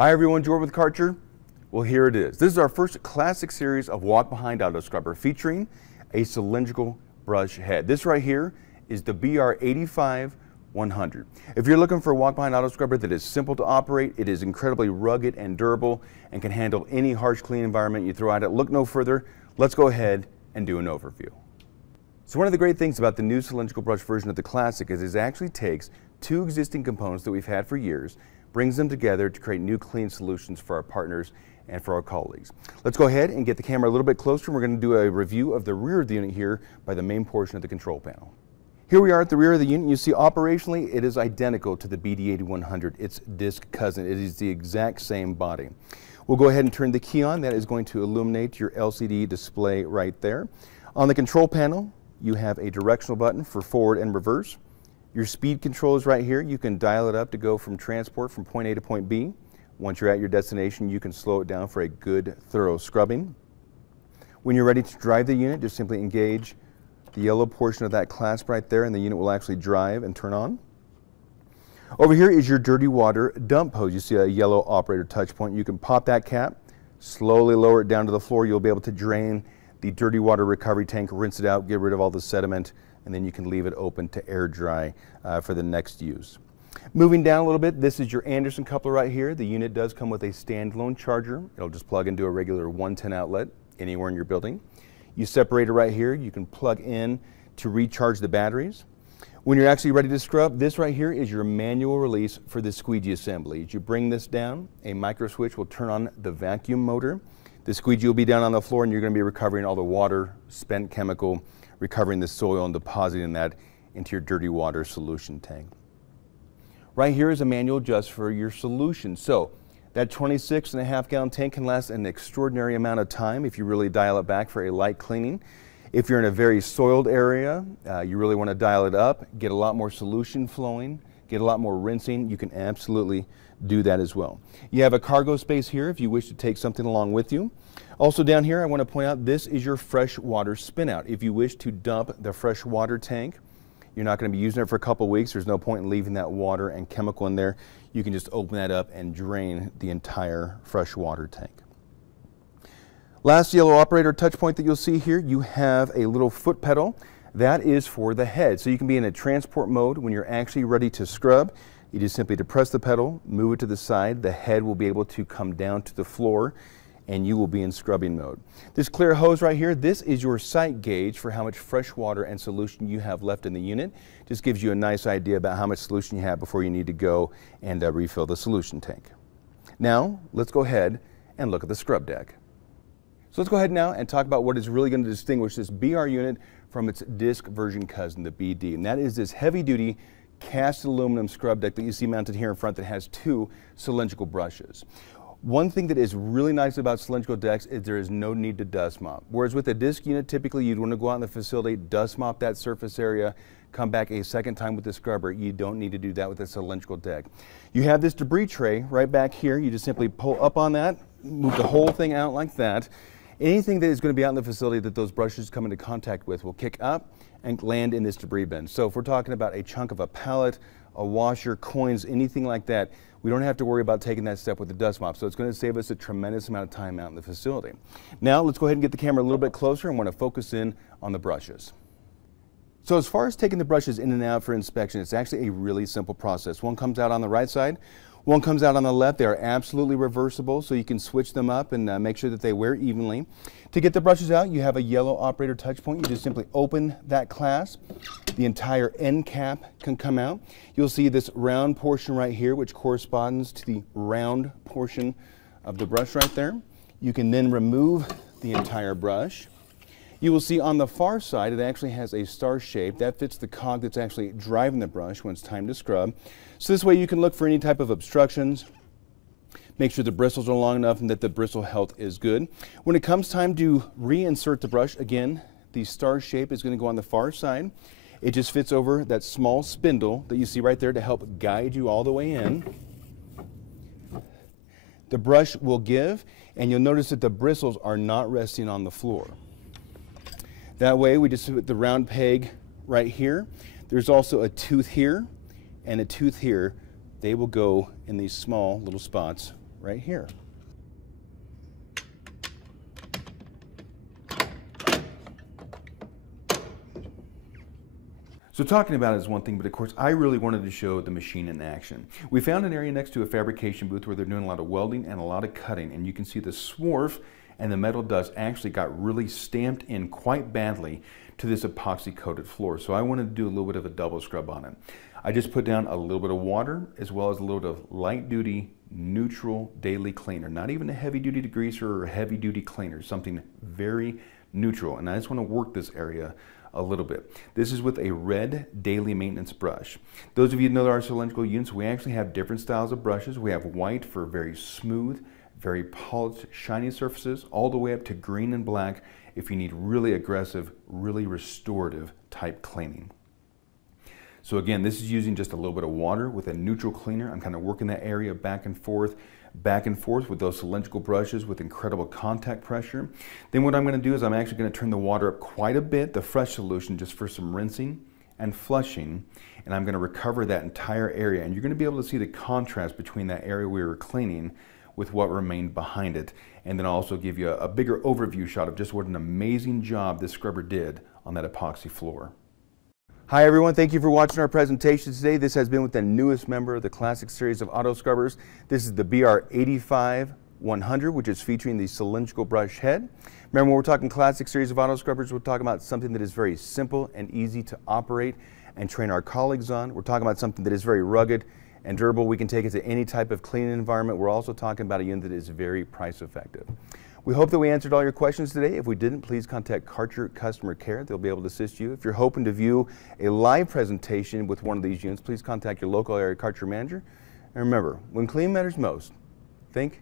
Hi everyone, Drier with Karcher. Well, here it is. This is our first classic series of walk behind auto scrubber featuring a cylindrical brush head. This right here is the BR85 100. If you're looking for a walk behind auto scrubber that is simple to operate, it is incredibly rugged and durable and can handle any harsh clean environment you throw at it, look no further. Let's go ahead and do an overview. So one of the great things about the new cylindrical brush version of the Classic is it actually takes two existing components that we've had for years, brings them together to create new clean solutions for our partners and for our colleagues. Let's go ahead and get the camera a little bit closer. We're going to do a review of the rear of the unit here by the main portion of the control panel. Here we are at the rear of the unit. You see operationally it is identical to the BD8100, its disc cousin. It is the exact same body. We'll go ahead and turn the key on. That is going to illuminate your LCD display right there. On the control panel, you have a directional button for forward and reverse. Your speed control is right here. You can dial it up to go from transport from point A to point B. Once you're at your destination, you can slow it down for a good, thorough scrubbing. When you're ready to drive the unit, just simply engage the yellow portion of that clasp right there, and the unit will actually drive and turn on. Over here is your dirty water dump hose. You see a yellow operator touch point. You can pop that cap, slowly lower it down to the floor. You'll be able to drain the dirty water recovery tank, rinse it out, get rid of all the sediment, and then you can leave it open to air dry for the next use. Moving down a little bit, this is your Anderson coupler right here. The unit does come with a standalone charger. It'll just plug into a regular 110 outlet anywhere in your building. You separate it right here. You can plug in to recharge the batteries. When you're actually ready to scrub, this right here is your manual release for the squeegee assembly. As you bring this down, a micro switch will turn on the vacuum motor. The squeegee will be down on the floor and you're going to be recovering all the water, spent chemical, recovering the soil and depositing that into your dirty water solution tank. Right here is a manual adjust for your solution. So that 26.5 gallon tank can last an extraordinary amount of time if you really dial it back for a light cleaning. If you're in a very soiled area, you really want to dial it up, get a lot more solution flowing, get a lot more rinsing, you can absolutely do that as well. You have a cargo space here if you wish to take something along with you. Also down here, I want to point out this is your fresh water spin out. If you wish to dump the fresh water tank, you're not going to be using it for a couple of weeks. There's no point in leaving that water and chemical in there. You can just open that up and drain the entire fresh water tank. Last yellow operator touch point that you'll see here, you have a little foot pedal. That is for the head. So you can be in a transport mode when you're actually ready to scrub. You just simply depress the pedal, move it to the side. The head will be able to come down to the floor and you will be in scrubbing mode. This clear hose right here, this is your sight gauge for how much fresh water and solution you have left in the unit. Just gives you a nice idea about how much solution you have before you need to go and refill the solution tank. Now, let's go ahead and look at the scrub deck. So let's go ahead now and talk about what is really going to distinguish this BR unit from its disc version cousin, the BD, and that is this heavy-duty cast aluminum scrub deck that you see mounted here in front that has two cylindrical brushes. One thing that is really nice about cylindrical decks is there is no need to dust mop. Whereas with a disc unit, typically you'd want to go out in the facility, dust mop that surface area, come back a second time with the scrubber. You don't need to do that with a cylindrical deck. You have this debris tray right back here. You just simply pull up on that, move the whole thing out like that. Anything that is going to be out in the facility that those brushes come into contact with will kick up and land in this debris bin. So if we're talking about a chunk of a pallet, a washer, coins, anything like that, we don't have to worry about taking that step with the dust mop. So it's going to save us a tremendous amount of time out in the facility. Now let's go ahead and get the camera a little bit closer and want to focus in on the brushes. So as far as taking the brushes in and out for inspection, it's actually a really simple process. One comes out on the right side, one comes out on the left. They are absolutely reversible, so you can switch them up and make sure that they wear evenly. To get the brushes out, you have a yellow operator touch point. You just simply open that clasp. The entire end cap can come out. You'll see this round portion right here, which corresponds to the round portion of the brush right there. You can then remove the entire brush. You will see on the far side, it actually has a star shape. That fits the cog that's actually driving the brush when it's time to scrub. So this way you can look for any type of obstructions, make sure the bristles are long enough and that the bristle health is good. When it comes time to reinsert the brush, again, the star shape is going to go on the far side. It just fits over that small spindle that you see right there to help guide you all the way in. The brush will give, and you'll notice that the bristles are not resting on the floor. That way, we just put the round peg right here. There's also a tooth here and a tooth here. They will go in these small little spots right here. So talking about it is one thing, but of course I really wanted to show the machine in action. We found an area next to a fabrication booth where they're doing a lot of welding and a lot of cutting, and you can see the swarf and the metal dust actually got really stamped in quite badly to this epoxy coated floor. So I wanted to do a little bit of a double scrub on it. I just put down a little bit of water as well as a little bit of light duty neutral daily cleaner, not even a heavy duty degreaser or a heavy duty cleaner, something very neutral. And I just want to work this area a little bit. This is with a red daily maintenance brush. Those of you who know our cylindrical units, we actually have different styles of brushes. We have white for very smooth, very polished, shiny surfaces, all the way up to green and black if you need really aggressive, really restorative type cleaning. So again, this is using just a little bit of water with a neutral cleaner. I'm kind of working that area back and forth with those cylindrical brushes with incredible contact pressure. Then what I'm going to do is I'm actually going to turn the water up quite a bit, the fresh solution, just for some rinsing and flushing, and I'm going to recover that entire area. And you're going to be able to see the contrast between that area we were cleaning with what remained behind it, and then also give you a bigger overview shot of just what an amazing job this scrubber did on that epoxy floor. Hi everyone, thank you for watching our presentation today. This has been with the newest member of the classic series of auto scrubbers. This is the BR85-100, which is featuring the cylindrical brush head. Remember, when we're talking classic series of auto scrubbers, we're talking about something that is very simple and easy to operate and train our colleagues on. We're talking about something that is very rugged and durable. We can take it to any type of cleaning environment. We're also talking about a unit that is very price effective. We hope that we answered all your questions today. If we didn't, please contact Karcher Customer Care. They'll be able to assist you. If you're hoping to view a live presentation with one of these units, please contact your local area Karcher manager. And remember, when clean matters most, think